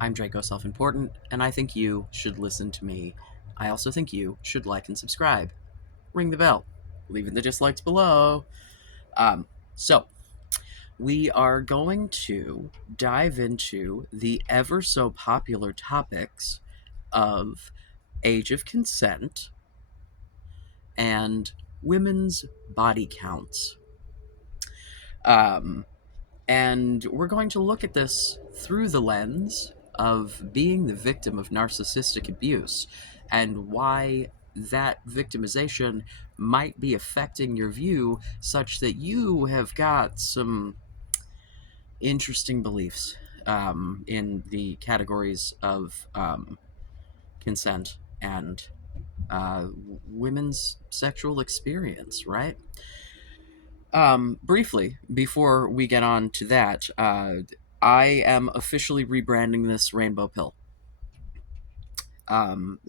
I'm Draco Self-Important, and I think you should listen to me. I also think you should like and subscribe. Ring the bell. Leave in the dislikes below. Um, so, we are going to dive into the ever so popular topics of age of consent and women's body counts. Um, And we're going to look at this through the lens of being the victim of narcissistic abuse and why that victimization might be affecting your view such that you have got some interesting beliefs in the categories of consent and women's sexual experience, right? Briefly, before we get on to that, I am officially rebranding this Rainbow Pill.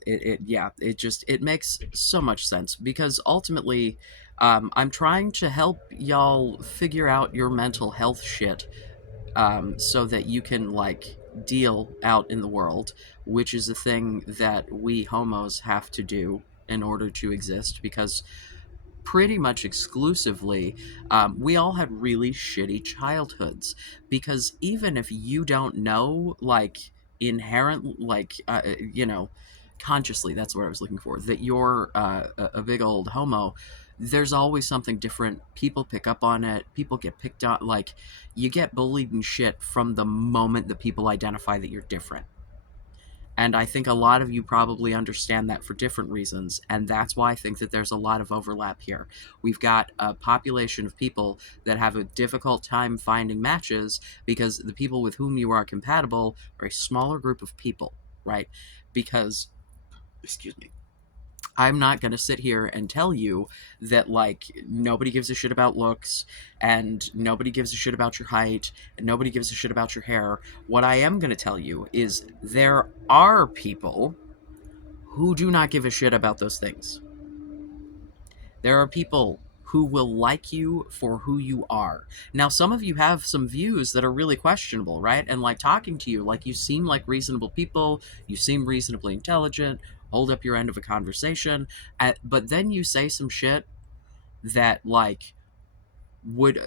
It makes so much sense because ultimately, I'm trying to help y'all figure out your mental health shit, so that you can like deal out in the world, which is a thing that we homos have to do in order to exist because pretty much exclusively, we all had really shitty childhoods. Because even if you don't know, like, inherent, like, consciously, that's what I was looking for, that you're a big old homo, there's always something different. People pick up on it. People get picked on. Like, you get bullied and shit from the moment that people identify that you're different. And I think a lot of you probably understand that for different reasons. And that's why I think that there's a lot of overlap here. We've got a population of people that have a difficult time finding matches because the people with whom you are compatible are a smaller group of people, right? Because, excuse me, I'm not going to sit here and tell you that, like, nobody gives a shit about looks and nobody gives a shit about your height and nobody gives a shit about your hair. What I am going to tell you is there are people who do not give a shit about those things. There are people who will like you for who you are. Now, some of you have some views that are really questionable, right? And like talking to you, like you seem like reasonable people, you seem reasonably intelligent, hold up your end of a conversation, but then you say some shit that like would,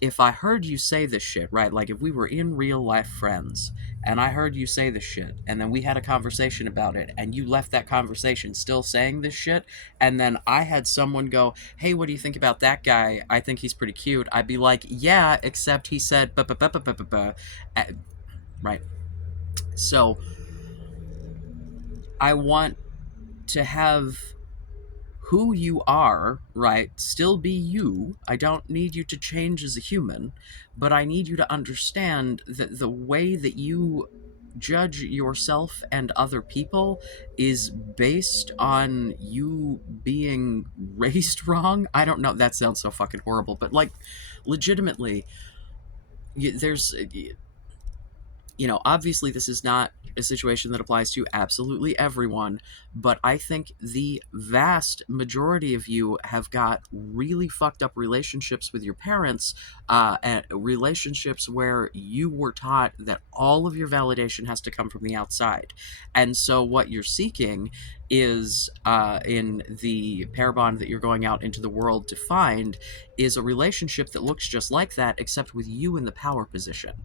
if I heard you say this shit, right? Like if we were in real life friends and I heard you say this shit and then we had a conversation about it and you left that conversation still saying this shit and then I had someone go, "Hey, what do you think about that guy? I think he's pretty cute." I'd be like, "Yeah, except he said ba ba ba ba ba ba ba." Right? So, I want to have who you are, right, still be you. I don't need you to change as a human, but I need you to understand that the way that you judge yourself and other people is based on you being raised wrong. I don't know, that sounds so fucking horrible, but like legitimately, there's obviously this is not a situation that applies to absolutely everyone, but I think the vast majority of you have got really fucked up relationships with your parents, and relationships where you were taught that all of your validation has to come from the outside. And so what you're seeking is, in the pair bond that you're going out into the world to find, is a relationship that looks just like that, except with you in the power position,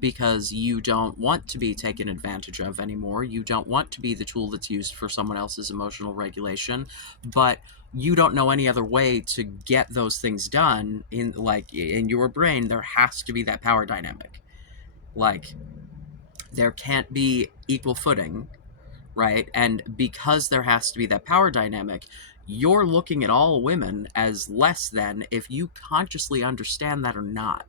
because you don't want to be taken advantage of anymore. You don't want to be the tool that's used for someone else's emotional regulation, but you don't know any other way to get those things done. In your brain there has to be that power dynamic. Like, there can't be equal footing, right? And because there has to be that power dynamic, you're looking at all women as less than if you consciously understand that or not.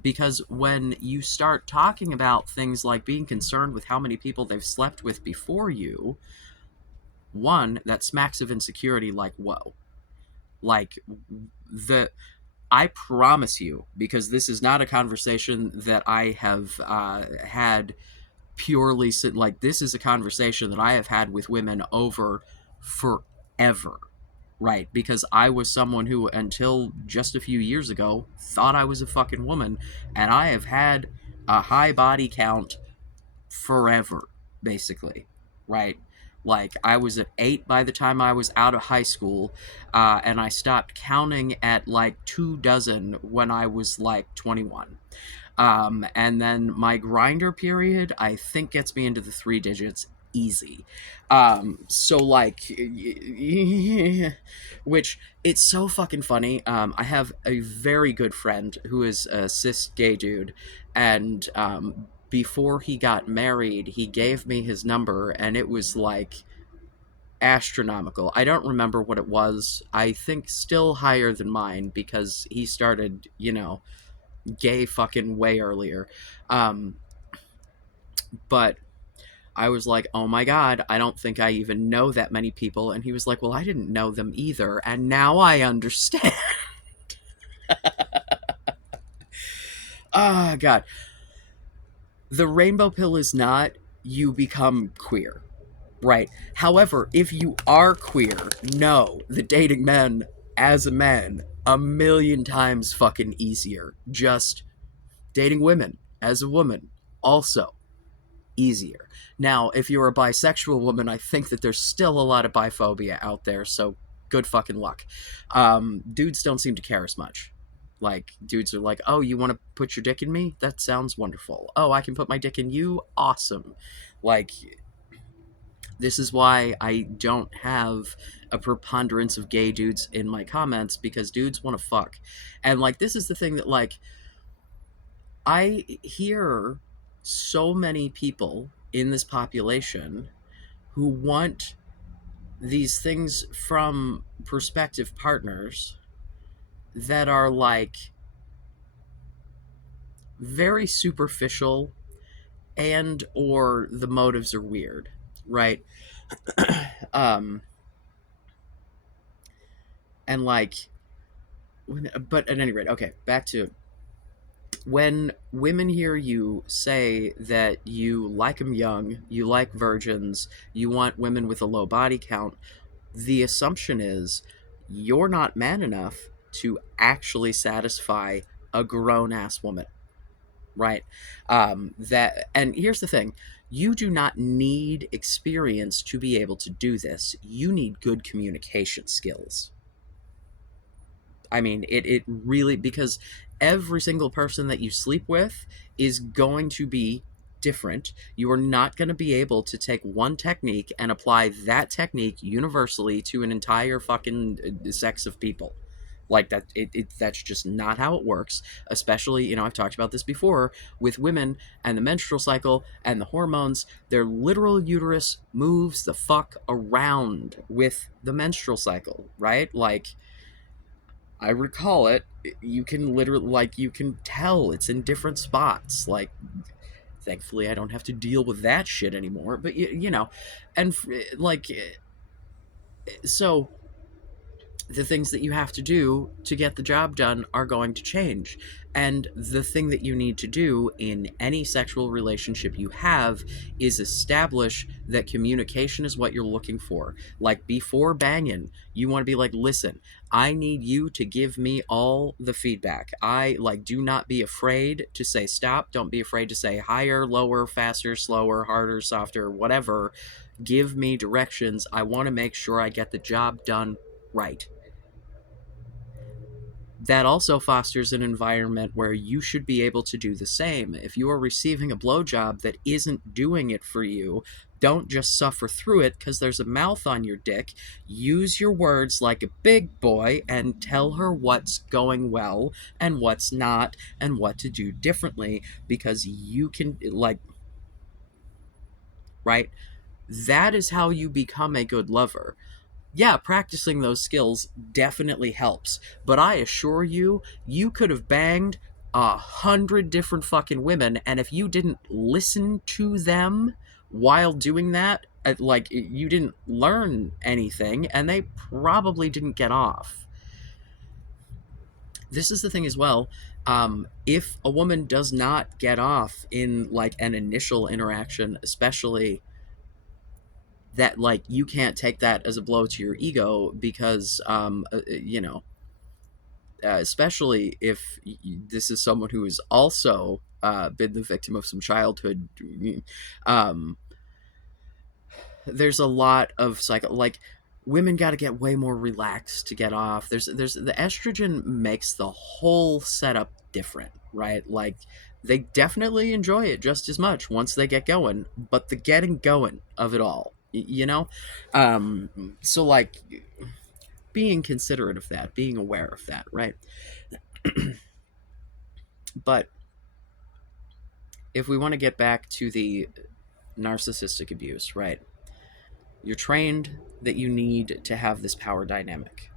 Because when you start talking about things like being concerned with how many people they've slept with before you, one, that smacks of insecurity. Like, whoa. Like, the I promise you, because this is not a conversation that I have had purely, like, this is a conversation that I have had with women over forever, right? Because I was someone who, until just a few years ago, thought I was a fucking woman, and I have had a high body count forever, basically, right? Like, I was at 8 by the time I was out of high school, and I stopped counting at like 2 dozen when I was like 21. And then my grinder period, I think, gets me into the 3 digits easy. So like, which it's so fucking funny. I have a very good friend who is a cis gay dude, and before he got married, he gave me his number, and it was like astronomical. I don't remember what it was. I think still higher than mine because he started, gay fucking way earlier. Um, but I was like, oh my God, I don't think I even know that many people. And he was like, well, I didn't know them either. And now I understand. Ah, God. The rainbow pill is not you become queer, right? However, if you are queer, no, the dating men as a man, a million times fucking easier. Just dating women as a woman, also easier. Now, if you're a bisexual woman, I think that there's still a lot of biphobia out there, so good fucking luck. Dudes don't seem to care as much. Like, dudes are like, oh, you want to put your dick in me? That sounds wonderful. Oh, I can put my dick in you? Awesome. Like, this is why I don't have a preponderance of gay dudes in my comments, because dudes want to fuck. And, like, this is the thing that, like, I hear so many people in this population who want these things from prospective partners that are like very superficial, and or the motives are weird, right? um and like, but at any rate, okay, back to when women hear you say that you like them young, you like virgins, you want women with a low body count, the assumption is you're not man enough to actually satisfy a grown ass woman, right? That, and here's the thing: you do not need experience to be able to do this. You need good communication skills. I mean, it really, because every single person that you sleep with is going to be different. You are not going to be able to take one technique and apply that technique universally to an entire fucking sex of people. Like that, that's just not how it works. Especially, I've talked about this before with women and the menstrual cycle and the hormones. Their literal uterus moves the fuck around with the menstrual cycle, right? Like, I recall it. You can literally, like, you can tell it's in different spots. Like, thankfully, I don't have to deal with that shit anymore. But and like, so the things that you have to do to get the job done are going to change. And the thing that you need to do in any sexual relationship you have is establish that communication is what you're looking for. Like, before banging, you want to be like, listen, I need you to give me all the feedback. Do not be afraid to say stop. Don't be afraid to say higher, lower, faster, slower, harder, softer, whatever. Give me directions. I want to make sure I get the job done right. That also fosters an environment where you should be able to do the same. If you are receiving a blowjob that isn't doing it for you, don't just suffer through it because there's a mouth on your dick. Use your words like a big boy and tell her what's going well and what's not and what to do differently, because you can, like, right? That is how you become a good lover. Yeah, practicing those skills definitely helps. But I assure you, you could have banged 100 different fucking women, and if you didn't listen to them while doing that, like, you didn't learn anything, and they probably didn't get off. This is the thing as well. If a woman does not get off in, like, an initial interaction, especially, that, like, you can't take that as a blow to your ego, because especially if this is someone who is also been the victim of some childhood, um, there's a lot of like women got to get way more relaxed to get off. There's the estrogen makes the whole setup different, right? Like they definitely enjoy it just as much once they get going, but the getting going of it all, you know, so like being considerate of that, being aware of that, right? But if we want to get back to the narcissistic abuse, right? You're trained that you need to have this power dynamic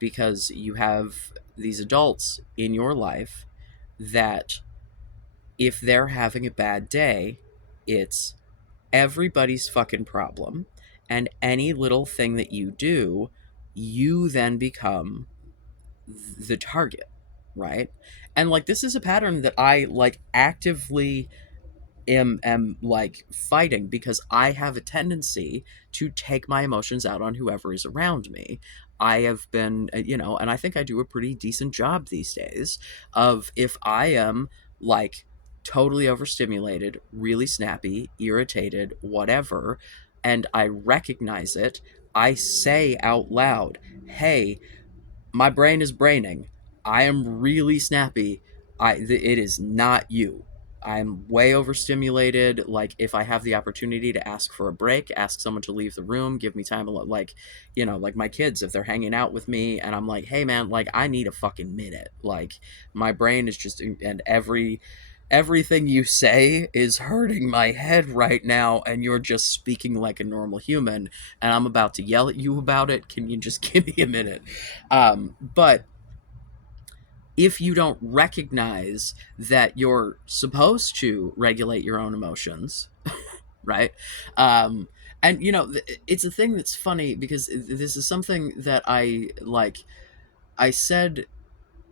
because you have these adults in your life that if they're having a bad day, it's everybody's fucking problem. And any little thing that you do, you then become the target, right? And like this is a pattern that I like actively am like fighting because I have a tendency to take my emotions out on whoever is around me. I have been, and I think I do a pretty decent job these days of if I am like totally overstimulated, really snappy, irritated, whatever, and I recognize it, I say out loud, "Hey, my brain is braining. I am really snappy. It is not you. I'm way overstimulated. Like if I have the opportunity to ask for a break, ask someone to leave the room, give me time to like, like my kids if they're hanging out with me and I'm like, "Hey man, like I need a fucking minute." Like my brain is just and everything you say is hurting my head right now and you're just speaking like a normal human and I'm about to yell at you about it. Can you just give me a minute? But if you don't recognize that you're supposed to regulate your own emotions, right? Um, and it's a thing that's funny because this is something that I like. I said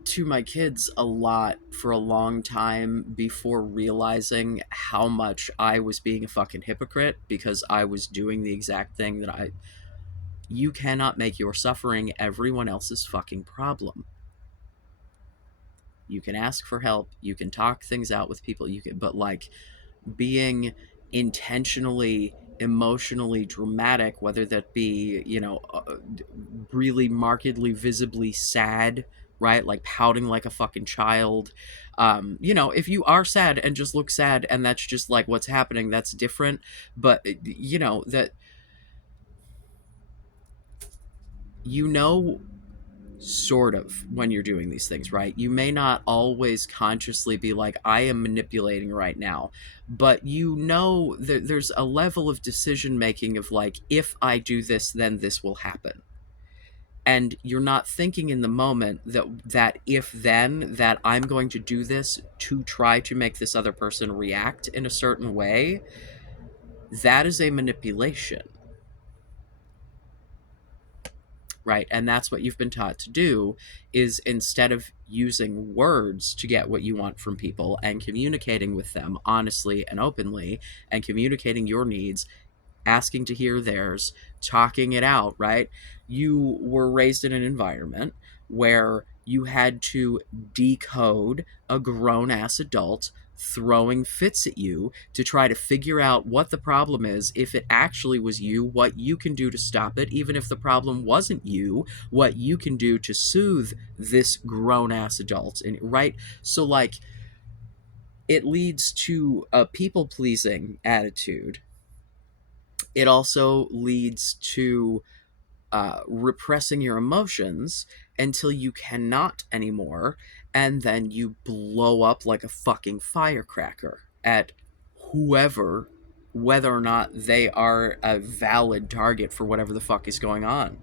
to my kids a lot for a long time before realizing how much I was being a fucking hypocrite because I was doing the exact thing that you cannot make your suffering everyone else's fucking problem. You can ask for help, you can talk things out with people, but like being intentionally emotionally dramatic, whether that be really markedly visibly sad, right, like pouting like a fucking child, if you are sad and just look sad and that's just like what's happening, that's different. But that you know sort of when you're doing these things, right? You may not always consciously be like, I am manipulating right now, but there's a level of decision making of like, if I do this, then this will happen. And you're not thinking in the moment that if then that I'm going to do this to try to make this other person react in a certain way, that is a manipulation, right? And that's what you've been taught to do is instead of using words to get what you want from people and communicating with them honestly and openly and communicating your needs, asking to hear theirs, talking it out, right? You were raised in an environment where you had to decode a grown ass adult throwing fits at you to try to figure out what the problem is, if it actually was you, what you can do to stop it, even if the problem wasn't you, what you can do to soothe this grown ass adult, and right? So like it leads to a people pleasing attitude. It also leads to repressing your emotions until you cannot anymore, and then you blow up like a fucking firecracker at whoever, whether or not they are a valid target for whatever the fuck is going on.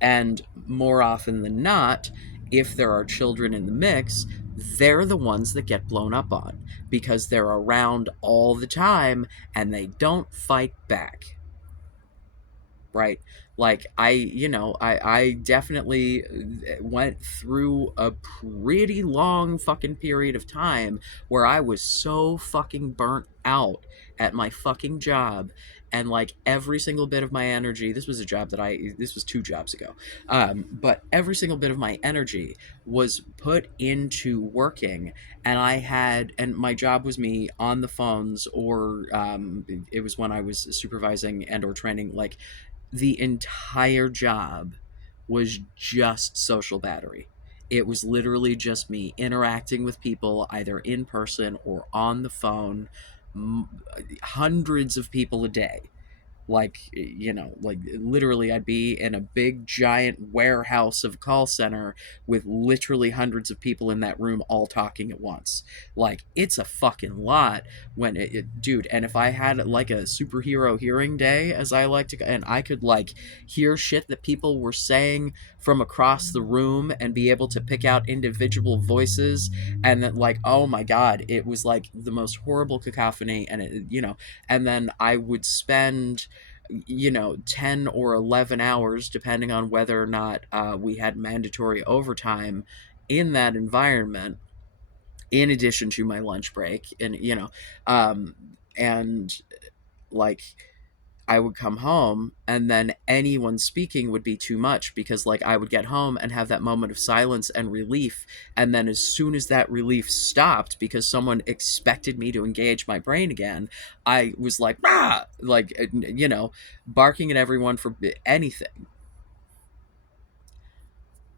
And more often than not, if there are children in the mix, they're the ones that get blown up on because they're around all the time and they don't fight back, right? Like I definitely went through a pretty long fucking period of time where I was so fucking burnt out at my fucking job and like every single bit of my energy, this was 2 jobs ago, but every single bit of my energy was put into working. And my job was me on the phones, or it was when I was supervising and or training, like the entire job was just social battery. It was literally just me interacting with people either in person or on the phone, hundreds of people a day. Like, like literally I'd be in a big giant warehouse of call center with literally hundreds of people in that room all talking at once. Like, it's a fucking lot. Dude, and if I had like a superhero hearing day, as I like to, and I could like hear shit that people were saying from across the room and be able to pick out individual voices, and then like, oh my god, it was like the most horrible cacophony. And then I would spend 10 or 11 hours, depending on whether or not we had mandatory overtime in that environment, in addition to my lunch break. Um, and like, I would come home, and then anyone speaking would be too much, because like I would get home and have that moment of silence and relief, and then as soon as that relief stopped because someone expected me to engage my brain again, I was like, ah, like, barking at everyone for anything.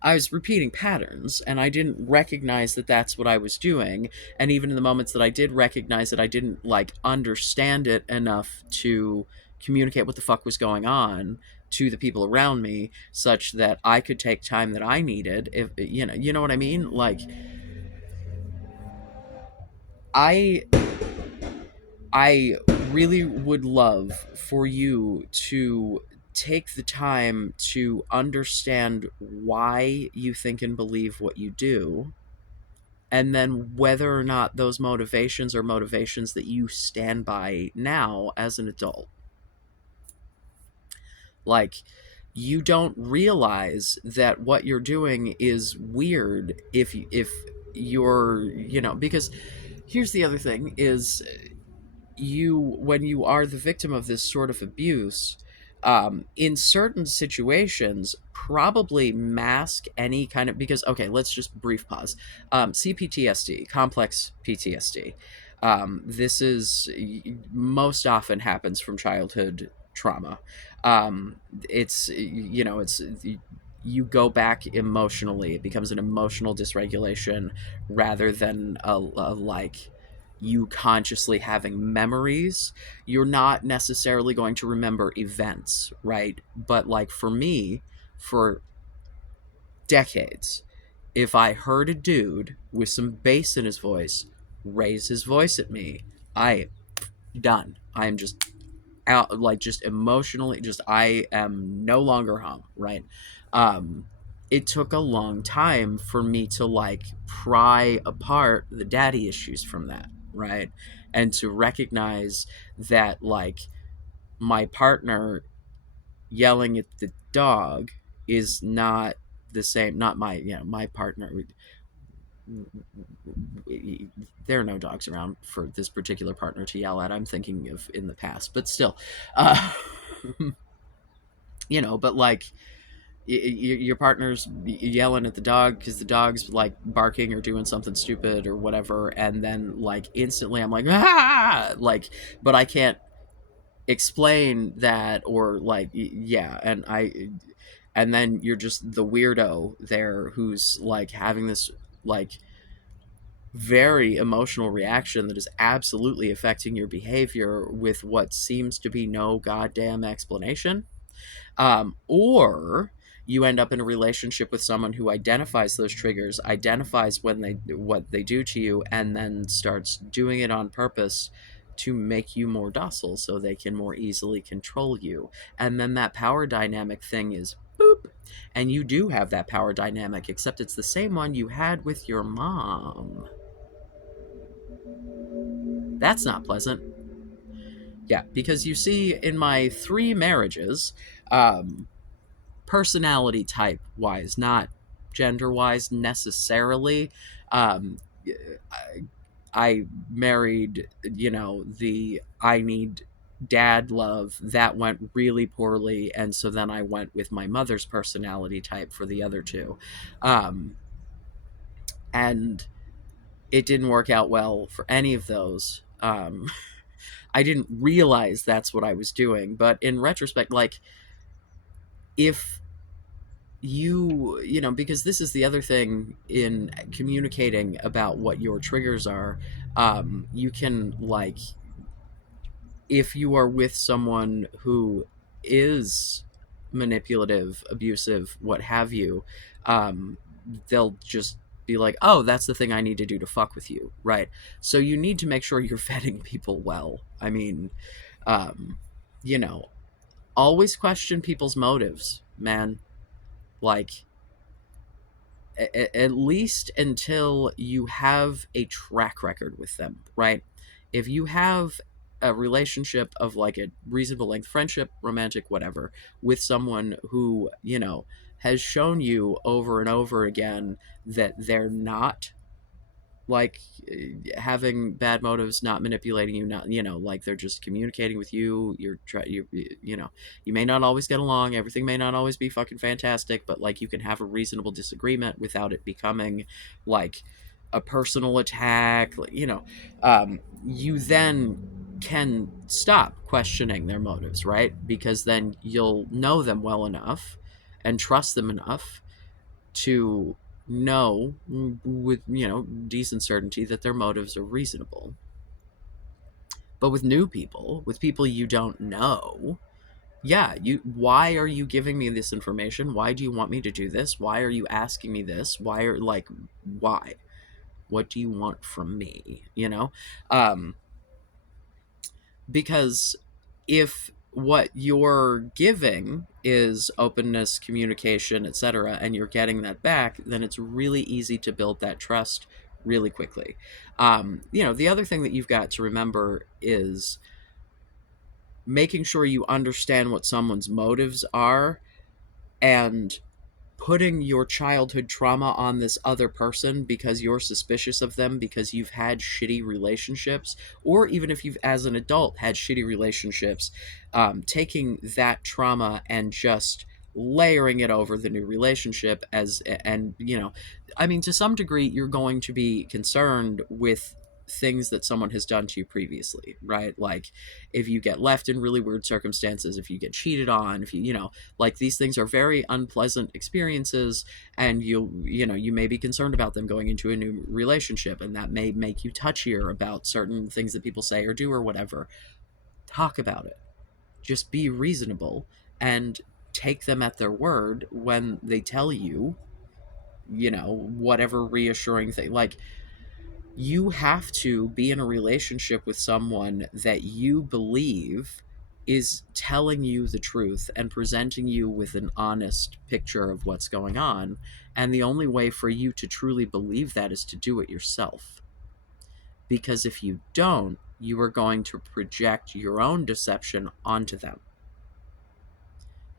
I was repeating patterns, and I didn't recognize that that's what I was doing. And even in the moments that I did recognize it, I didn't like understand it enough to communicate what the fuck was going on to the people around me, such that I could take time that I needed. If you know what I mean? Like, I I really would love for you to take the time to understand why you think and believe what you do, and then whether or not those motivations are motivations that you stand by now as an adult. Like, you don't realize that what you're doing is weird if you're, because here's the other thing is, when you are the victim of this sort of abuse, in certain situations, probably mask any kind of, because okay, let's just brief pause. CPTSD, complex PTSD. This is most often happens from childhood trauma. It's you go back emotionally. It becomes an emotional dysregulation rather than a like you consciously having memories. You're not necessarily going to remember events, right? But like for me, for decades, if I heard a dude with some bass in his voice raise his voice at me, I done. I am just out, like just emotionally, just I am no longer home, right? Um it took a long time for me to like pry apart the daddy issues from that, right? And to recognize that like my partner yelling at the dog is not the same, not my, my partner. There are no dogs around for this particular partner to yell at. I'm thinking of in the past, but still, uh, but like your partner's yelling at the dog because the dog's like barking or doing something stupid or whatever, and then like instantly I'm like, ah, like, but I can't explain that, or like, yeah, and then you're just the weirdo there who's like having this like very emotional reaction that is absolutely affecting your behavior with what seems to be no goddamn explanation. Or you end up in a relationship with someone who identifies those triggers, identifies when they what they do to you, and then starts doing it on purpose to make you more docile so they can more easily control you. And then that power dynamic thing is boop. And you do have that power dynamic, except it's the same one you had with your mom. That's not pleasant. Yeah, because you see, in my 3 marriages, personality type wise, not gender wise necessarily, um, I, I married, the I need dad love, that went really poorly, and so then I went with my mother's personality type for the other two. um, and it didn't work out well for any of those. I didn't realize that's what I was doing, but in retrospect, like, if because this is the other thing in communicating about what your triggers are. You can, like, if you are with someone who is manipulative, abusive, what have you, um, they'll just be like, oh, that's the thing I need to do to fuck with you, right? So you need to make sure you're vetting people well. I mean, um, you know, always question people's motives, man. Like, at least until you have a track record with them, right? If you have a relationship of like a reasonable length, friendship, romantic, whatever, with someone who, has shown you over and over again that they're not, like, having bad motives, not manipulating you, not, like, they're just communicating with you. You may not always get along, everything may not always be fucking fantastic, but, like, you can have a reasonable disagreement without it becoming like a personal attack. You then can stop questioning their motives, right? Because then you'll know them well enough and trust them enough to know with, decent certainty that their motives are reasonable. But with new people, with people you don't know, yeah, why are you giving me this information? Why do you want me to do this? Why are you asking me this? Why? What do you want from me? Um because if what you're giving is openness, communication, etc., and you're getting that back, then it's really easy to build that trust really quickly. The other thing that you've got to remember is making sure you understand what someone's motives are, and putting your childhood trauma on this other person because you're suspicious of them because you've had shitty relationships, or even if you've, as an adult, had shitty relationships, taking that trauma and just layering it over the new relationship. And I mean, to some degree you're going to be concerned with things that someone has done to you previously, right? Like, if you get left in really weird circumstances, if you get cheated on, if like, these things are very unpleasant experiences, and you may be concerned about them going into a new relationship, and that may make you touchier about certain things that people say or do or whatever. Talk about it. Just be reasonable and take them at their word when they tell you, whatever reassuring thing. Like, you have to be in a relationship with someone that you believe is telling you the truth and presenting you with an honest picture of what's going on. And the only way for you to truly believe that is to do it yourself. Because if you don't, you are going to project your own deception onto them.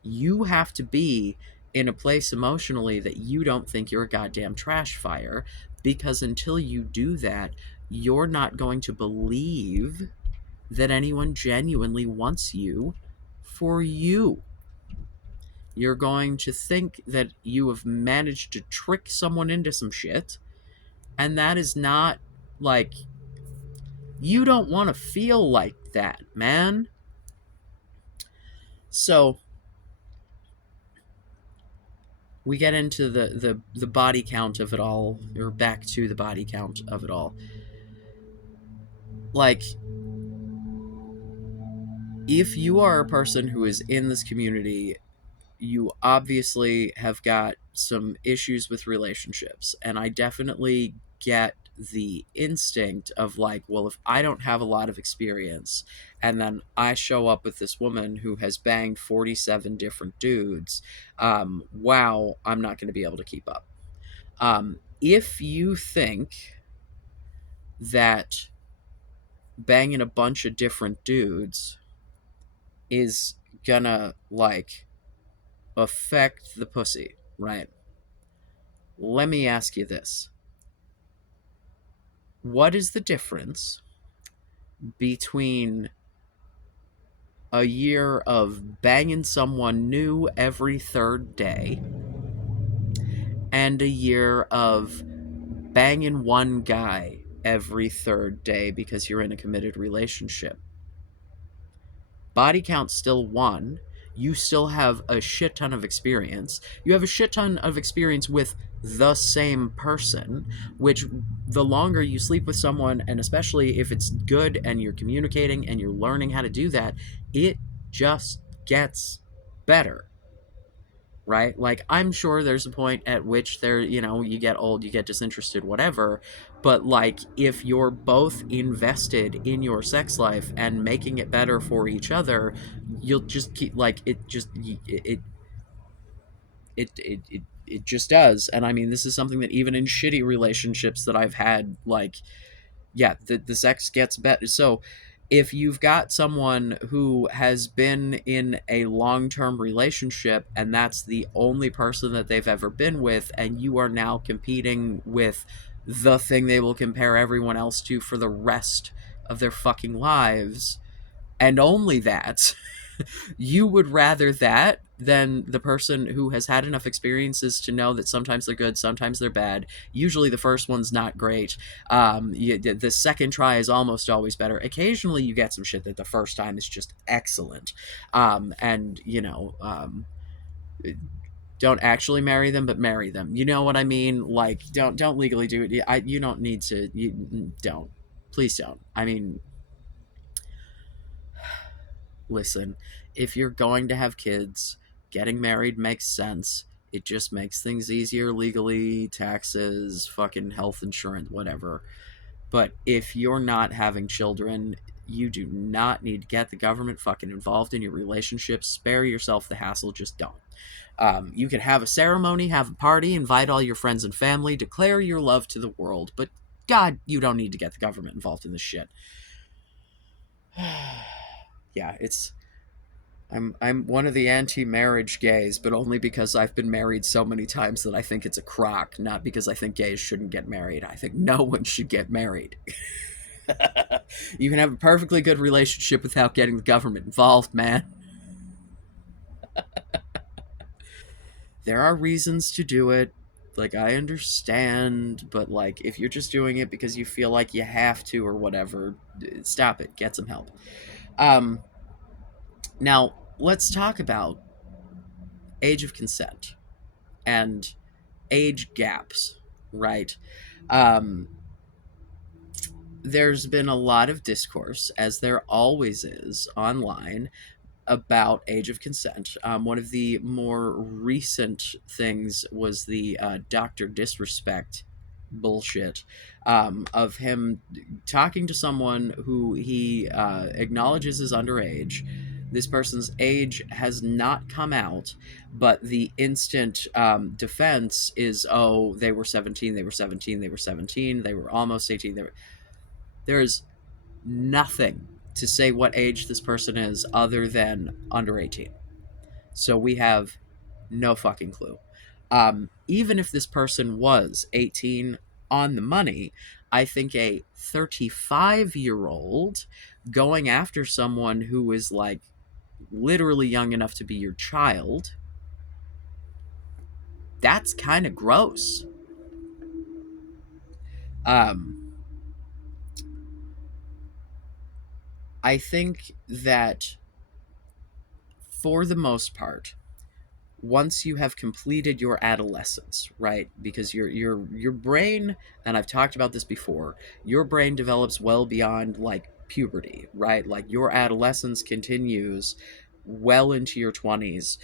You have to be in a place emotionally that you don't think you're a goddamn trash fire, because until you do that, you're not going to believe that anyone genuinely wants you for you. You're going to think that you have managed to trick someone into some shit, and that is not, like, you don't want to feel like that, man. So we get into the body count of it all, or back to the body count of it all. Like, if you are a person who is in this community, you obviously have got some issues with relationships, and I definitely get the instinct of, like, well, if I don't have a lot of experience and then I show up with this woman who has banged 47 different dudes, wow, I'm not going to be able to keep up. If you think that banging a bunch of different dudes is gonna, like, affect the pussy, right? Let me ask you this. What is the difference between a year of banging someone new every third day, and a year of banging one guy every third day because you're in a committed relationship. Body count's still one. You still have a shit ton of experience. You have a shit ton of experience with the same person, which the longer you sleep with someone, and especially if it's good and you're communicating and you're learning how to do that, it just gets better, right? Like, I'm sure there's a point at which you get old, you get disinterested, whatever. But, like, if you're both invested in your sex life and making it better for each other, you'll just keep, like, it just does. And I mean, this is something that even in shitty relationships that I've had, like, yeah, the sex gets better. So if you've got someone who has been in a long-term relationship and that's the only person that they've ever been with, and you are now competing with the thing they will compare everyone else to for the rest of their fucking lives, and only that, you would rather that than the person who has had enough experiences to know that sometimes they're good, sometimes they're bad. Usually the first one's not great. The second try is almost always better. Occasionally you get some shit that the first time is just excellent. And, don't actually marry them, but marry them. You know what I mean? Like, don't legally do it. You don't need to. You don't. Please don't. I mean, listen, if you're going to have kids, getting married makes sense. It just makes things easier legally, taxes, fucking health insurance, whatever. But if you're not having children, you do not need to get the government fucking involved in your relationship. Spare yourself the hassle, just don't. You can have a ceremony, have a party, invite all your friends and family, declare your love to the world, but God, you don't need to get the government involved in this shit. Yeah, I'm one of the anti-marriage gays, but only because I've been married so many times that I think it's a crock, not because I think gays shouldn't get married. I think no one should get married. You can have a perfectly good relationship without getting the government involved, man. There are reasons to do it. Like, I understand, but, like, if you're just doing it because you feel like you have to or whatever, stop it. Get some help. Um, Now, let's talk about age of consent and age gaps, right? Um, there's been a lot of discourse, as there always is online, about age of consent. One of the more recent things was the Dr. Disrespect bullshit, of him talking to someone who he acknowledges is underage. This person's age has not come out, but the instant defense is, oh, they were 17, they were 17, they were 17, they were almost 18. There's nothing to say what age this person is other than under 18. So we have no fucking clue. Even if this person was 18 on the money, I think a 35-year-old going after someone who is, like, literally young enough to be your child, that's kind of gross. Um, I think that for the most part, once you have completed your adolescence, right? Because your brain, and I've talked about this before, your brain develops well beyond, like, puberty, right? Like, your adolescence continues well into your 20s.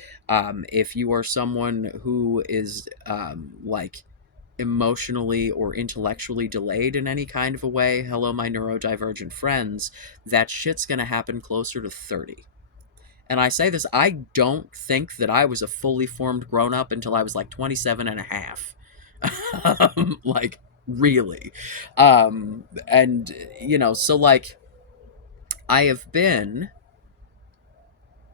If you are someone who is like, emotionally or intellectually delayed in any kind of a way, hello my neurodivergent friends, that shit's gonna happen closer to 30. And I say this, I don't think that I was a fully formed grown up until I was like 27 and a half. Like, really. And, so, like, I have been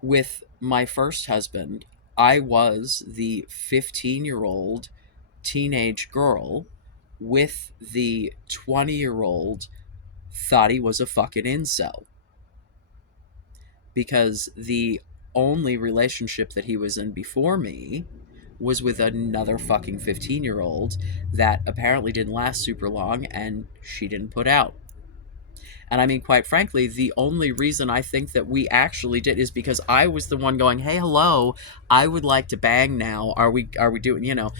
with my first husband. I was the 15-year-old teenage girl with the 20-year-old thought he was a fucking incel. because the only relationship that he was in before me was with another fucking 15-year-old that apparently didn't last super long and she didn't put out. And I mean, quite frankly, the only reason I think that we actually did is because I was the one going, "Hey, hello, I would like to bang now. Are we doing,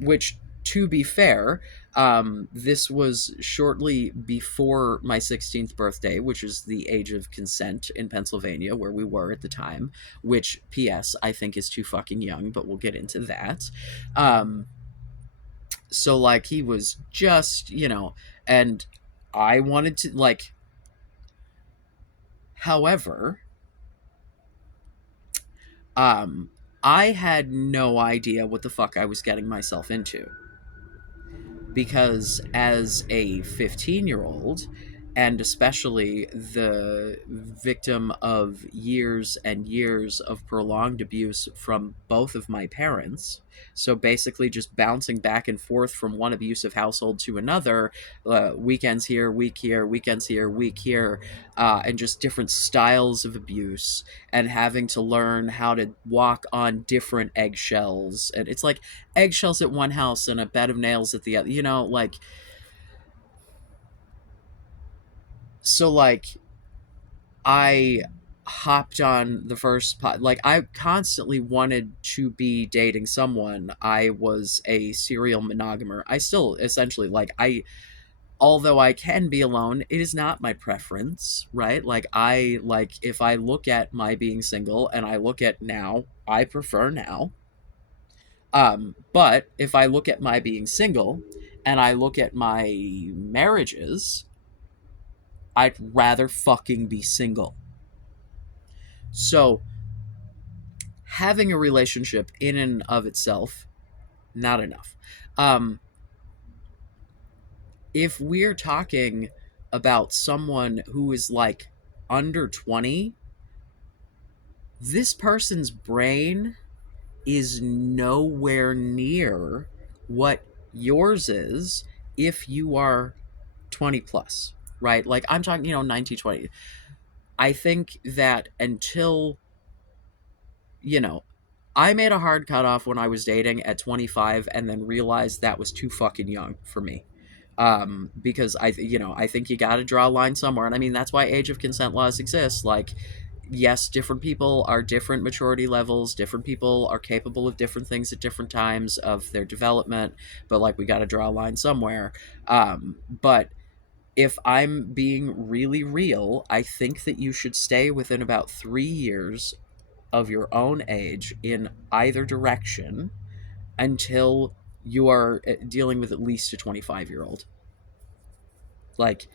which, to be fair, this was shortly before my 16th birthday, which is the age of consent in Pennsylvania, where we were at the time, which, P.S., I think is too fucking young, but we'll get into that. Um, so, like, he was just, and I wanted to, like, however, um, I had no idea what the fuck I was getting myself into. Because as a 15-year-old, and especially the victim of years and years of prolonged abuse from both of my parents, so basically just bouncing back and forth from one abusive household to another, weekends here, week here, weekends here, week here, and just different styles of abuse, and having to learn how to walk on different eggshells. And it's like eggshells at one house and a bed of nails at the other, like, so, like, I hopped on the first pot. Like, I constantly wanted to be dating someone. I was a serial monogamer. I still essentially, like, although I can be alone, it is not my preference, right? Like, if I look at my being single and I look at now, I prefer now. But if I look at my being single and I look at my marriages, I'd rather fucking be single. So, having a relationship in and of itself, not enough. Um, if we're talking about someone who is like under 20, this person's brain is nowhere near what yours is if you are 20 plus, right? Like, I'm talking, 1920. I think that until, you know, I made a hard cutoff when I was dating at 25 and then realized that was too fucking young for me. Because I think you got to draw a line somewhere. And I mean, that's why age of consent laws exist. Like, yes, different people are different maturity levels. Different people are capable of different things at different times of their development. But, like, we got to draw a line somewhere. But if I'm being really real, I think that you should stay within about 3 years of your own age in either direction until you are dealing with at least a 25-year-old. Like,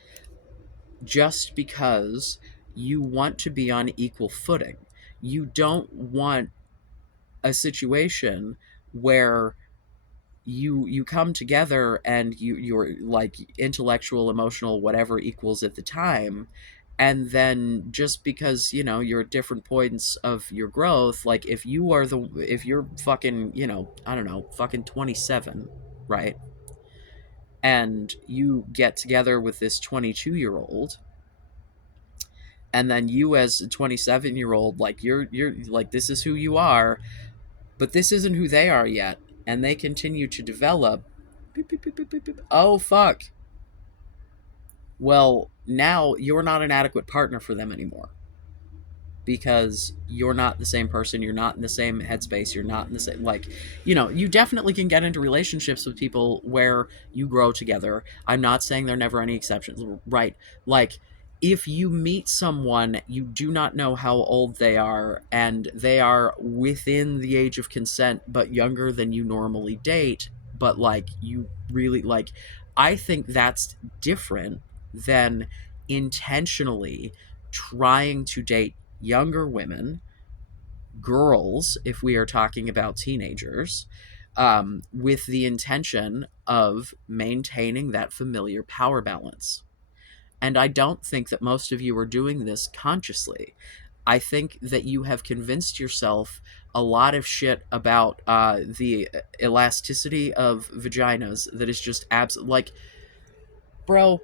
just because you want to be on equal footing, you don't want a situation where you come together and you're like intellectual, emotional, whatever equals at the time, and then just because you're at different points of your growth, like if you're fucking, I don't know, fucking 27, right, and you get together with this 22-year-old, and then you as a 27-year-old, like, you're like, this is who you are, but this isn't who they are yet, and they continue to develop. Beep, beep, beep, beep, beep, beep. Oh, fuck. Well, now you're not an adequate partner for them anymore, because you're not the same person, you're not in the same headspace, you're not in the same, like, you definitely can get into relationships with people where you grow together. I'm not saying there are never any exceptions, right? Like, if you meet someone, you do not know how old they are, and they are within the age of consent but younger than you normally date, but, like, you really, like, I think that's different than intentionally trying to date younger women, girls, if we are talking about teenagers, with the intention of maintaining that familiar power balance. And I don't think that most of you are doing this consciously. I think that you have convinced yourself a lot of shit about the elasticity of vaginas that is just absolute. Like, bro,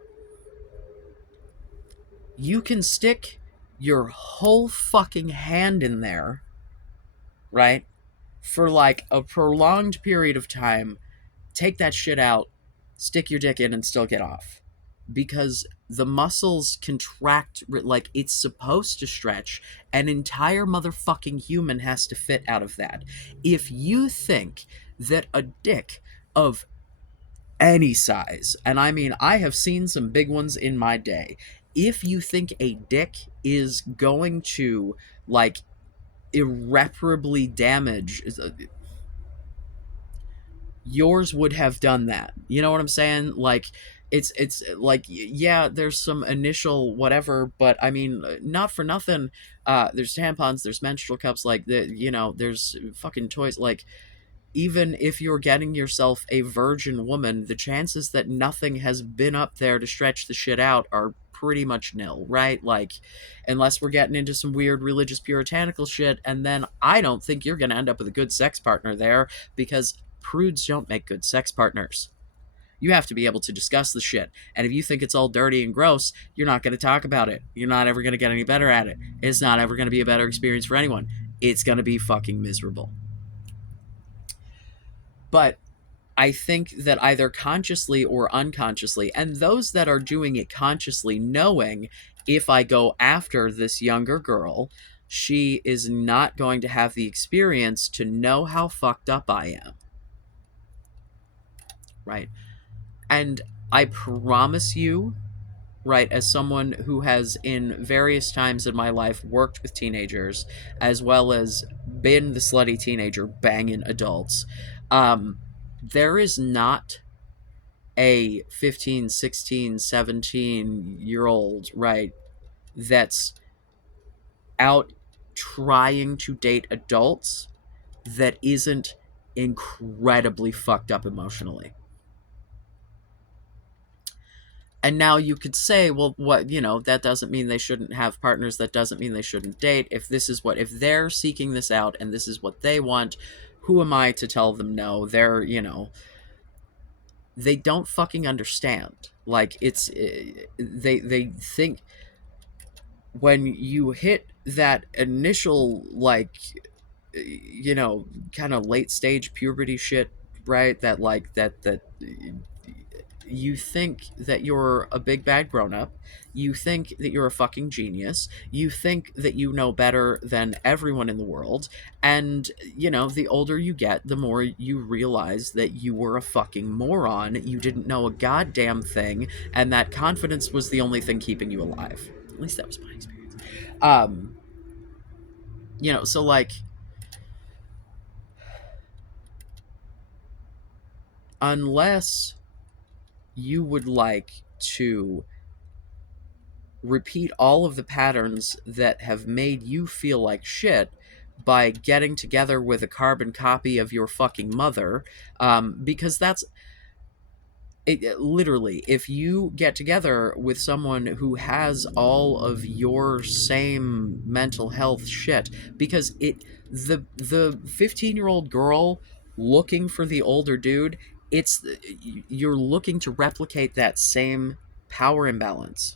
you can stick your whole fucking hand in there, right? For like a prolonged period of time, take that shit out, stick your dick in, and still get off. Because the muscles contract like it's supposed to stretch. An entire motherfucking human has to fit out of that. If you think that a dick of any size, and I mean, I have seen some big ones in my day, if you think a dick is going to like irreparably damage, yours would have done that. You know what I'm saying? Like it's like yeah, there's some initial whatever, but I mean, not for nothing. There's tampons, there's menstrual cups, like there's fucking toys. Like even if you're getting yourself a virgin woman, the chances that nothing has been up there to stretch the shit out are pretty much nil, right? Like, unless we're getting into some weird religious puritanical shit, and then I don't think you're going to end up with a good sex partner there because prudes don't make good sex partners. You have to be able to discuss the shit. And if you think it's all dirty and gross, you're not going to talk about it. You're not ever going to get any better at it. It's not ever going to be a better experience for anyone. It's going to be fucking miserable. But I think that either consciously or unconsciously, and those that are doing it consciously, knowing if I go after this younger girl, she is not going to have the experience to know how fucked up I am. Right? And I promise you, right, as someone who has in various times in my life worked with teenagers, as well as been the slutty teenager banging adults, there is not a 15, 16, 17 year old, right, that's out trying to date adults that isn't incredibly fucked up emotionally. And now you could say, well, what, that doesn't mean they shouldn't have partners. That doesn't mean they shouldn't date. If they're seeking this out and this is what they want, who am I to tell them no? They don't fucking understand. Like, they think when you hit that initial, like, kind of late stage puberty shit, right? That, like, that you think that you're a big bad grown up. You think that you're a fucking genius. You think that you know better than everyone in the world. And, the older you get, the more you realize that you were a fucking moron. You didn't know a goddamn thing. And that confidence was the only thing keeping you alive. At least that was my experience. So like, unless you would like to repeat all of the patterns that have made you feel like shit by getting together with a carbon copy of your fucking mother, because that's literally, if you get together with someone who has all of your same mental health shit, because the 15-year-old girl looking for the older dude, you're looking to replicate that same power imbalance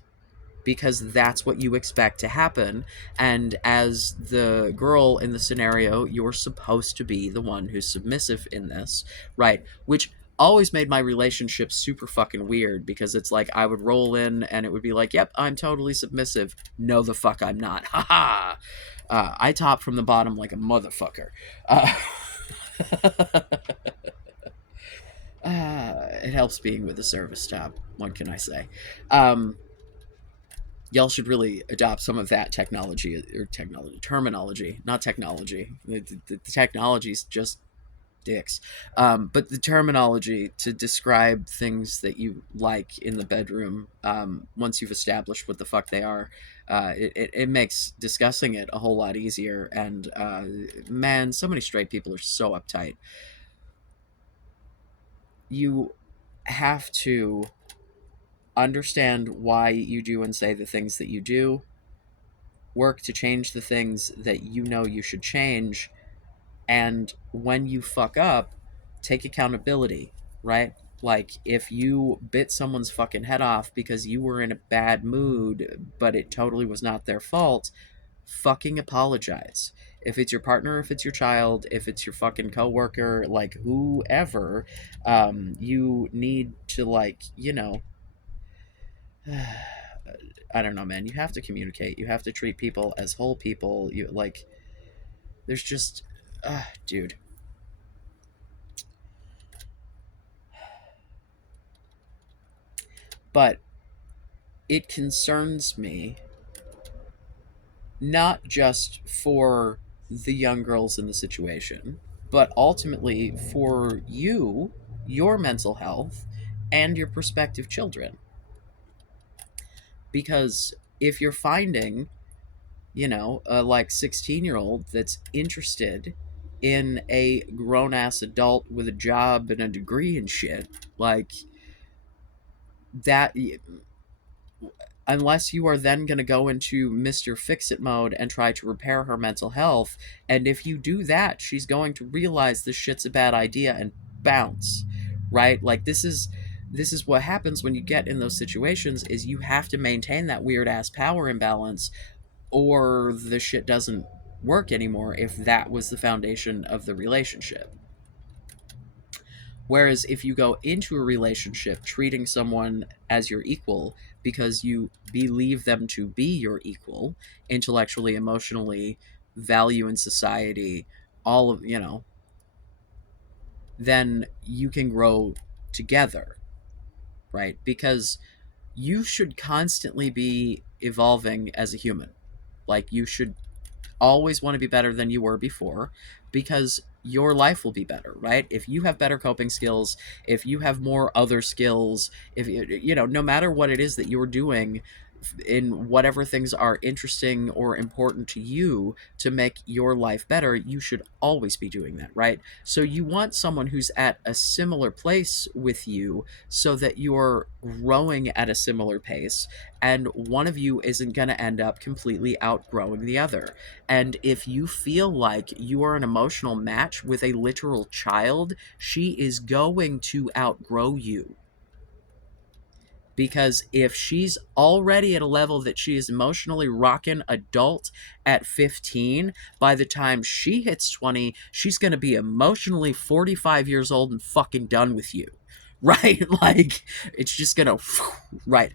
because that's what you expect to happen. And as the girl in the scenario, you're supposed to be the one who's submissive in this, right? Which always made my relationship super fucking weird because it's like I would roll in and it would be like, yep, I'm totally submissive. No, the fuck I'm not. Haha. I top from the bottom like a motherfucker. It helps being with the service top. What can I say? Y'all should really adopt some of that terminology, not technology. The technology's just dicks, but the terminology to describe things that you like in the bedroom. Once you've established what the fuck they are, it makes discussing it a whole lot easier. And man, so many straight people are so uptight. You have to understand why you do and say the things that you do, work to change the things that you should change, and when you fuck up, take accountability, right? Like, if you bit someone's fucking head off because you were in a bad mood, but it totally was not their fault, fucking apologize. If it's your partner, if it's your child, if it's your fucking coworker, like whoever, you need to, like, I don't know, man. You have to communicate. You have to treat people as whole people. You like, there's just, dude. But it concerns me not just for the young girls in the situation, but ultimately for you, your mental health, and your prospective children. Because if you're finding, a like 16-year-old that's interested in a grown ass adult with a job and a degree and shit, like that, unless you are then going to go into Mr. Fix It mode and try to repair her mental health. And if you do that, she's going to realize this shit's a bad idea and bounce, right? Like, this is what happens when you get in those situations, is you have to maintain that weird ass power imbalance, or the shit doesn't work anymore if that was the foundation of the relationship. Whereas if you go into a relationship treating someone as your equal because you believe them to be your equal, intellectually, emotionally, value in society, all of, then you can grow together, right? Because you should constantly be evolving as a human. Like, you should always want to be better than you were before, because your life will be better, right? If you have better coping skills, if you have more other skills, if no matter what it is that you're doing in whatever things are interesting or important to you to make your life better, you should always be doing that, right? So you want someone who's at a similar place with you, so that you're growing at a similar pace, and one of you isn't going to end up completely outgrowing the other. And if you feel like you are an emotional match with a literal child, she is going to outgrow you. Because if she's already at a level that she is emotionally rocking adult at 15, by the time she hits 20, she's going to be emotionally 45 years old and fucking done with you. Right? Like, it's just going to, right.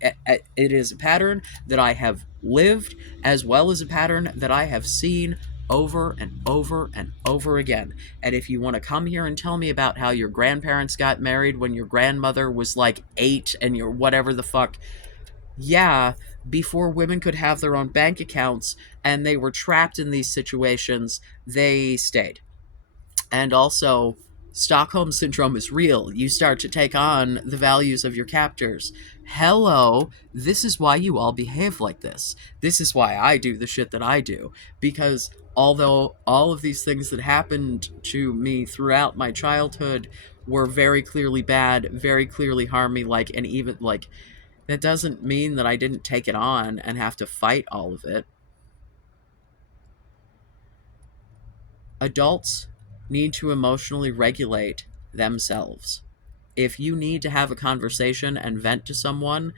It is a pattern that I have lived, as well as a pattern that I have seen over and over and over again. And if you want to come here and tell me about how your grandparents got married when your grandmother was like 8 and your whatever the fuck, yeah, before women could have their own bank accounts and they were trapped in these situations, they stayed. And also, Stockholm Syndrome is real. You start to take on the values of your captors. Hello, this is why you all behave like this. This is why I do the shit that I do. Because although all of these things that happened to me throughout my childhood were very clearly bad, very clearly harm me, like, and even, like, that doesn't mean that I didn't take it on and have to fight all of it. Adults need to emotionally regulate themselves. If you need to have a conversation and vent to someone,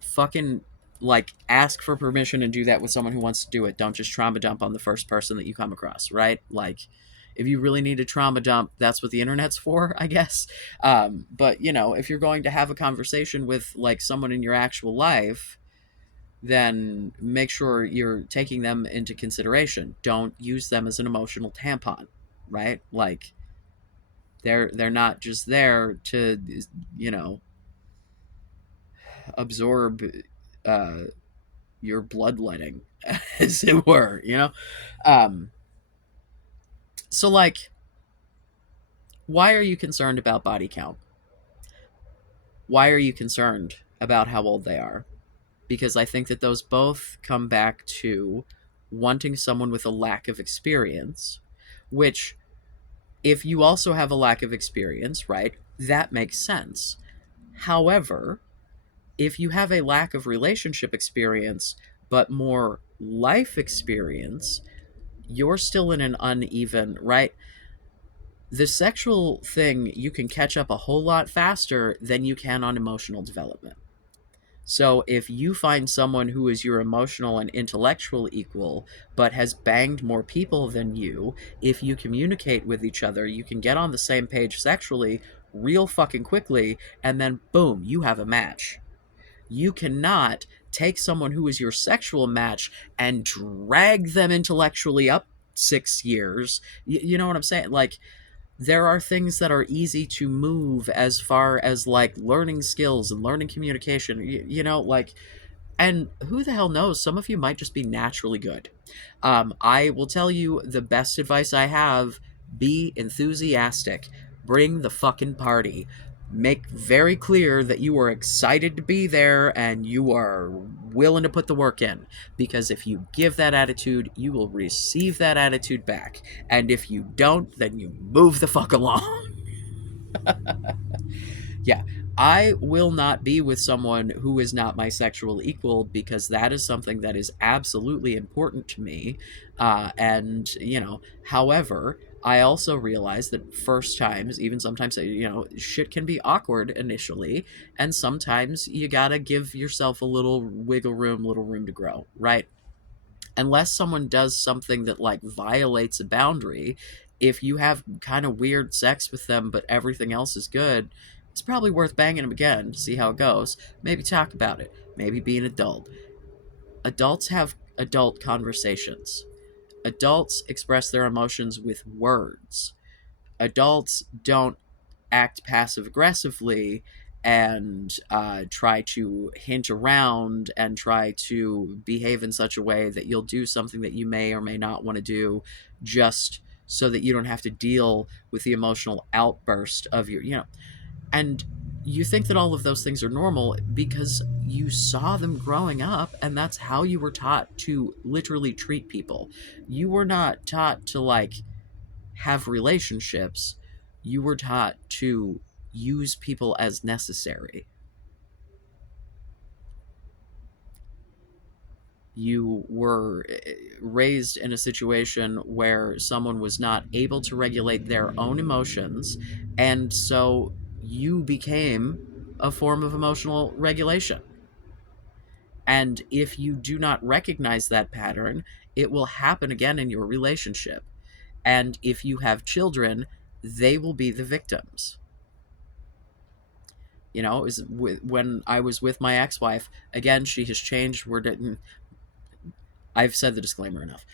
fucking, like, ask for permission and do that with someone who wants to do it. Don't just trauma dump on the first person that you come across, right? Like, if you really need a trauma dump, that's what the internet's for, I guess. But if you're going to have a conversation with, like, someone in your actual life, then make sure you're taking them into consideration. Don't use them as an emotional tampon, right? Like, they're not just there to, you know absorb uh your bloodletting, as it were. um so, like, why are you concerned about body count? Why are you concerned about how old they are? Because I think that those both come back to wanting someone with a lack of experience, which, if you also have a lack of experience, right, that makes sense. However, if you have a lack of relationship experience but more life experience, you're still in an uneven, right? The sexual thing you can catch up a whole lot faster than you can on emotional development. So if you find someone who is your emotional and intellectual equal, but has banged more people than you, if you communicate with each other, you can get on the same page sexually real fucking quickly, and then boom, you have a match. You cannot take someone who is your sexual match and drag them intellectually up 6 years. You know what I'm saying? Like, there are things that are easy to move as far as like learning skills and learning communication, like, and who the hell knows, some of you might just be naturally good. I will tell you the best advice I have: be enthusiastic, bring the fucking party, make very clear that you are excited to be there and you are willing to put the work in, because if you give that attitude you will receive that attitude back, and if you don't, then you move the fuck along. Yeah, I will not be with someone who is not my sexual equal, because that is something that is absolutely important to me. And, however, I also realize that first times, even sometimes, shit can be awkward initially. And sometimes you gotta give yourself a little wiggle room, little room to grow, right? Unless someone does something that like violates a boundary, if you have kind of weird sex with them but everything else is good, it's probably worth banging them again to see how it goes. Maybe talk about it. Maybe be an adult. Adults have adult conversations. Adults express their emotions with words. Adults don't act passive aggressively and try to hint around and try to behave in such a way that you'll do something that you may or may not want to do, just so that you don't have to deal with the emotional outburst of your. And you think that all of those things are normal because you saw them growing up, and that's how you were taught to literally treat people. You were not taught to like have relationships, you were taught to use people as necessary. You were raised in a situation where someone was not able to regulate their own emotions, and so you became a form of emotional regulation. And if you do not recognize that pattern, it will happen again in your relationship. And if you have children, they will be the victims. It was when I was with my ex-wife. Again, she has changed. I've said the disclaimer enough.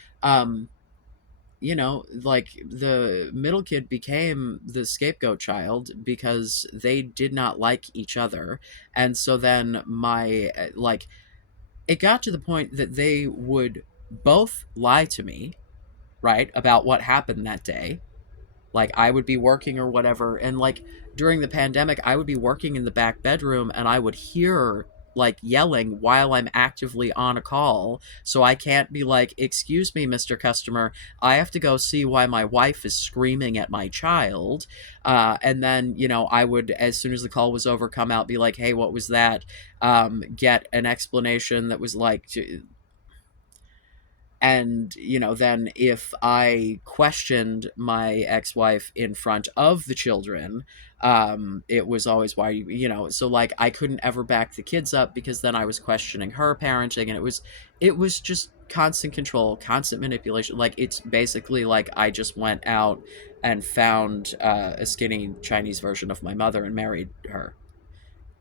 Like, the middle kid became the scapegoat child because they did not like each other. And so then it got to the point that they would both lie to me, right, about what happened that day. Like, I would be working or whatever, and like during the pandemic I would be working in the back bedroom and I would hear like yelling while I'm actively on a call, so I can't be like, excuse me, Mr. Customer, I have to go see why my wife is screaming at my child. And then, I would, as soon as the call was over, come out, be like, hey, what was that? Get an explanation that was like, and then if I questioned my ex-wife in front of the children, it was always, why so like I couldn't ever back the kids up, because then I was questioning her parenting, and it was just constant control, constant manipulation. Like, it's basically like I just went out and found a skinny Chinese version of my mother and married her.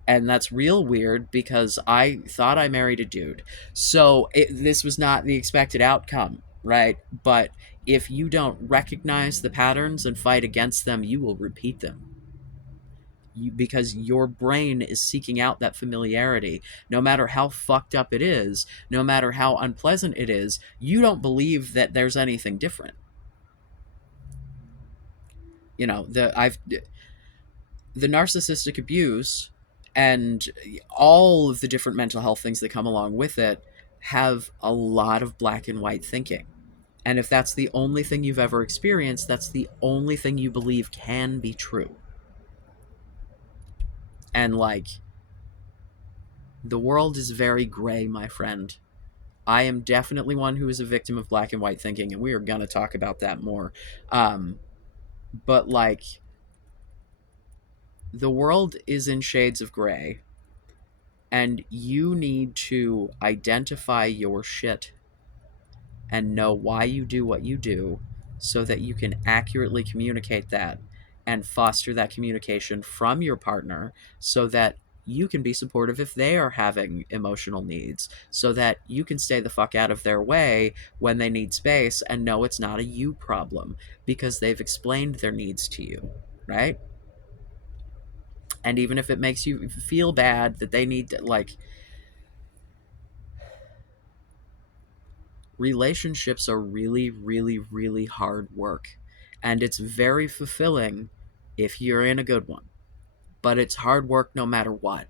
And that's real weird because I thought I married a dude. So this was not the expected outcome, right? But if you don't recognize the patterns and fight against them, you will repeat them. Because your brain is seeking out that familiarity. No matter how fucked up it is, no matter how unpleasant it is, you don't believe that there's anything different. The narcissistic abuse and all of the different mental health things that come along with it have a lot of black and white thinking. And if that's the only thing you've ever experienced, that's the only thing you believe can be true. And like, the world is very gray, my friend. I am definitely one who is a victim of black and white thinking, and we are going to talk about that more. But like, the world is in shades of gray, and you need to identify your shit and know why you do what you do so that you can accurately communicate that and foster that communication from your partner so that you can be supportive if they are having emotional needs, so that you can stay the fuck out of their way when they need space and know it's not a you problem because they've explained their needs to you, right? And even if it makes you feel bad that they need to, like, relationships are really, really, really hard work. And it's very fulfilling if you're in a good one. But it's hard work no matter what.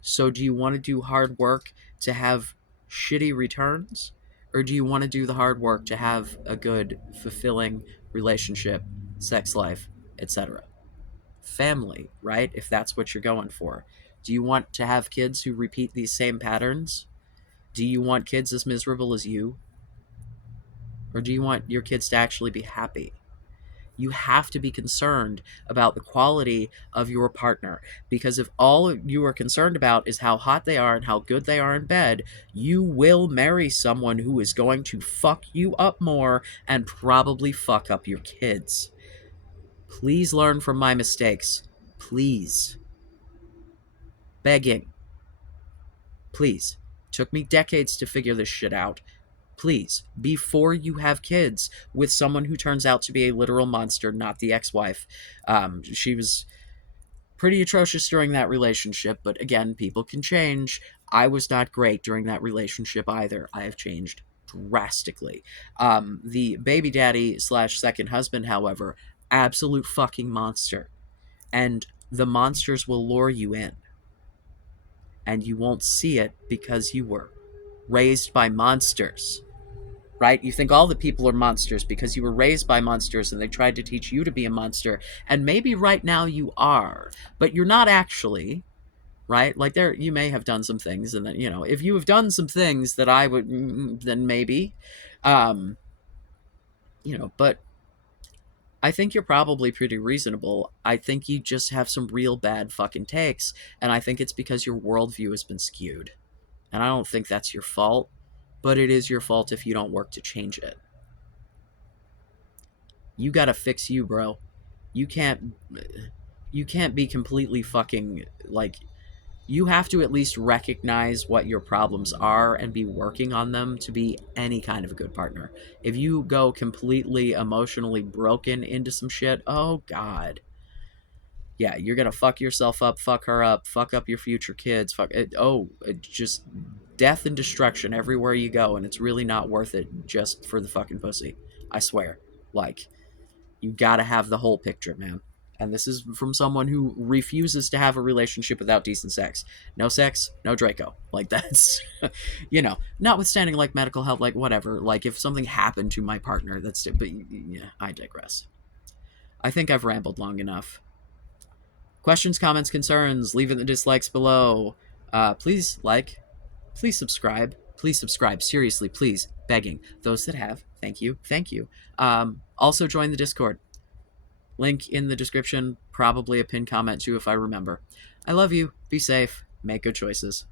So, do you want to do hard work to have shitty returns? Or do you want to do the hard work to have a good, fulfilling relationship, sex life, etc.? Family, right? If that's what you're going for. Do you want to have kids who repeat these same patterns? Do you want kids as miserable as you? Or do you want your kids to actually be happy? You have to be concerned about the quality of your partner, because if all you are concerned about is how hot they are and how good they are in bed, you will marry someone who is going to fuck you up more and probably fuck up your kids. Please learn from my mistakes. Please. Begging. Please. Took me decades to figure this shit out. Please, before you have kids with someone who turns out to be a literal monster, not the ex-wife. She was pretty atrocious during that relationship, but again, people can change. I was not great during that relationship either. I have changed drastically. The baby daddy slash second husband, however, absolute fucking monster. And the monsters will lure you in. And you won't see it because you were raised by monsters. Right? You think all the people are monsters because you were raised by monsters and they tried to teach you to be a monster. And maybe right now you are, but you're not actually, right? Like, there, you may have done some things, and then, if you have done some things that I would, then maybe, um, but I think you're probably pretty reasonable. I think you just have some real bad fucking takes, and I think it's because your worldview has been skewed. And I don't think that's your fault, but it is your fault if you don't work to change it. You gotta fix you, bro. You can't you can't be completely fucking, like, you have to at least recognize what your problems are and be working on them to be any kind of a good partner. If you go completely emotionally broken into some shit, oh god. Yeah, you're gonna fuck yourself up, fuck her up, fuck up your future kids, just death and destruction everywhere you go, and it's really not worth it just for the fucking pussy. I swear. Like, you gotta have the whole picture, man. And this is from someone who refuses to have a relationship without decent sex. No sex, no Draco. Like, that's, notwithstanding, like, medical help, like, whatever. Like, if something happened to my partner, but yeah, I digress. I think I've rambled long enough. Questions, comments, concerns, leave it in the dislikes below. Please like, please subscribe. Please subscribe. Seriously, please. Begging. Those that have, thank you. Thank you. Also join the Discord. Link in the description. Probably a pinned comment too if I remember. I love you. Be safe. Make good choices.